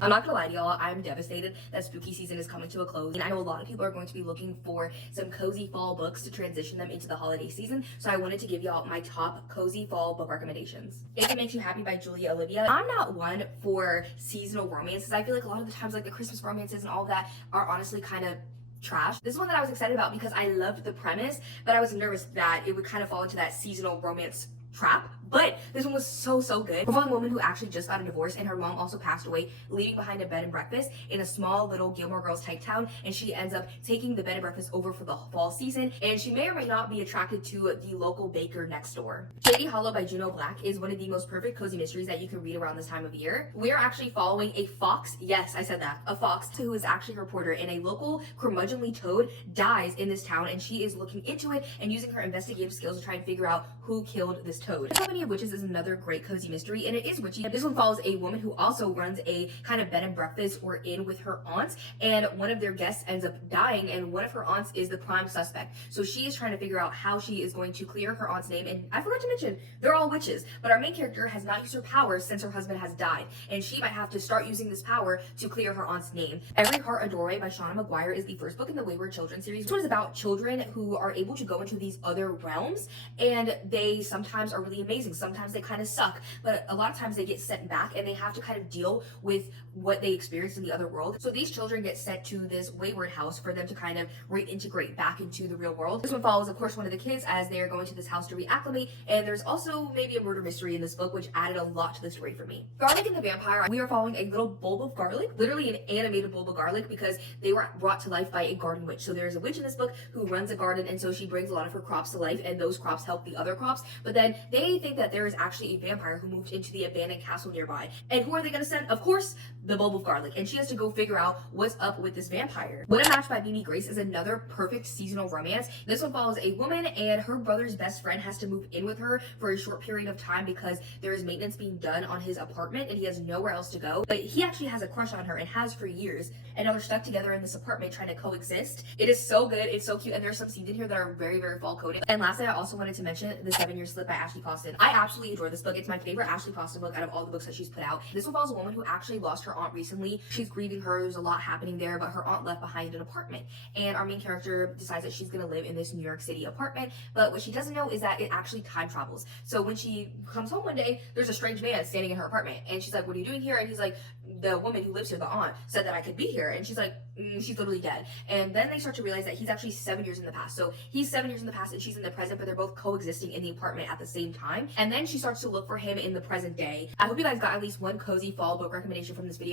I'm not gonna lie to y'all, I'm devastated that spooky season is coming to a close. And I know a lot of people are going to be looking for some cozy fall books to transition them into the holiday season. So I wanted to give y'all my top cozy fall book recommendations. If It Makes You Happy by Julia Olivia. I'm not one for seasonal romances. I feel like a lot of the times like the Christmas romances and all of that are honestly kind of trash. This is one that I was excited about because I loved the premise, but I was nervous that it would kind of fall into that seasonal romance trap. But this one was so good. We're following a woman who actually just got a divorce, and her mom also passed away, leaving behind a bed and breakfast in a small little Gilmore Girls type town, and she ends up taking the bed and breakfast over for the fall season, and she may or may not be attracted to the local baker next door. Shady Hollow by Juno Black is one of the most perfect cozy mysteries that you can read around this time of year. We're actually following a fox, yes, I said that, a fox who is actually a reporter, and a local curmudgeonly toad dies in this town, and she is looking into it and using her investigative skills to try and figure out who killed this toad. Company of Witches is another great cozy mystery, and it is witchy. This one follows a woman who also runs a kind of bed and breakfast or inn with her aunts, and one of their guests ends up dying, and one of her aunts is the prime suspect. So she is trying to figure out how she is going to clear her aunt's name, and I forgot to mention, they're all witches, but our main character has not used her powers since her husband has died, and she might have to start using this power to clear her aunt's name. Every Heart a Doorway by Shauna McGuire is the first book in the Wayward Children series. This one is about children who are able to go into these other realms, and they sometimes are really amazing, sometimes they kind of suck, but a lot of times they get sent back and they have to kind of deal with what they experienced in the other world. So these children get sent to this wayward house for them to kind of reintegrate back into the real world. This one follows, of course, one of the kids as they are going to this house to reacclimate, and there's also maybe a murder mystery in this book, which added a lot to the story for me. Garlic and the Vampire, we are following a little bulb of garlic, literally an animated bulb of garlic, because they were brought to life by a garden witch. So there's a witch in this book who runs a garden, and so she brings a lot of her crops to life, and those crops help the other crops, but then they think that there is actually a vampire who moved into the abandoned castle nearby. And who are they going to send? Of course, the bulb of garlic. And she has to go figure out what's up with this vampire. What a Match by Mimi Grace is another perfect seasonal romance. This one follows a woman, and her brother's best friend has to move in with her for a short period of time because there is maintenance being done on his apartment and he has nowhere else to go. But he actually has a crush on her and has for years, and now they're stuck together in this apartment trying to coexist. It is so good, it's so cute, and there's some scenes in here that are very fall coded. And lastly, I also wanted to mention The 7-Year Slip by Ashley Costin. I absolutely adore this book. It's my favorite Ashley Costin book out of all the books that she's put out. This one follows a woman who actually lost her aunt recently. She's grieving her, there's a lot happening there, but her aunt left behind an apartment, and our main character decides that she's gonna live in this New York City apartment. But what she doesn't know is that it actually time travels. So when she comes home one day, there's a strange man standing in her apartment, and she's like, "What are you doing here?" And he's like, "The woman who lives here, the aunt, said that I could be here." And she's like, "She's literally dead." And then they start to realize that he's actually 7 years in the past. So he's 7 years in the past and she's in the present, but they're both coexisting in the apartment at the same time. And then she starts to look for him in the present day. I hope you guys got at least one cozy fall book recommendation from this video.